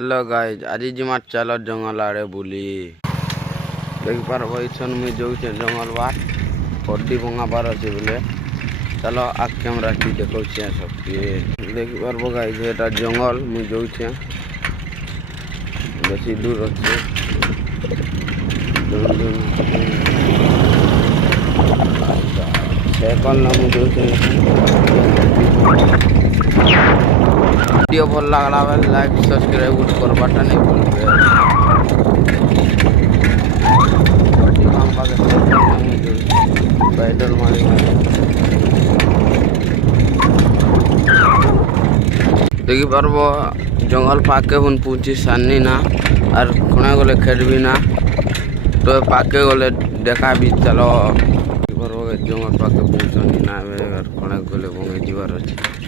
Hello guys आज जिमा चलो जंगल आड़े बुली देख पार छन मुई जो जंगल बार हड्डी भंगा बार अच्छे बोले चलो आग कैमरा की देखो सबके देख पार गाइज एटा जंगल मुई जो बेसी दूर अच्छे वीडियो भल लगला बेल लाइक सब्सक्राइब करवाटा नहीं भूलबे। पैदल मारी देखी पारब जंगल पाके हुन पूछी सानी ना और खुणे गले खेड़बी ना तो पाके गले देखा भी चलो जंगल पाके पूछनी ना खुणे गले बंगे जीवार अच्छे।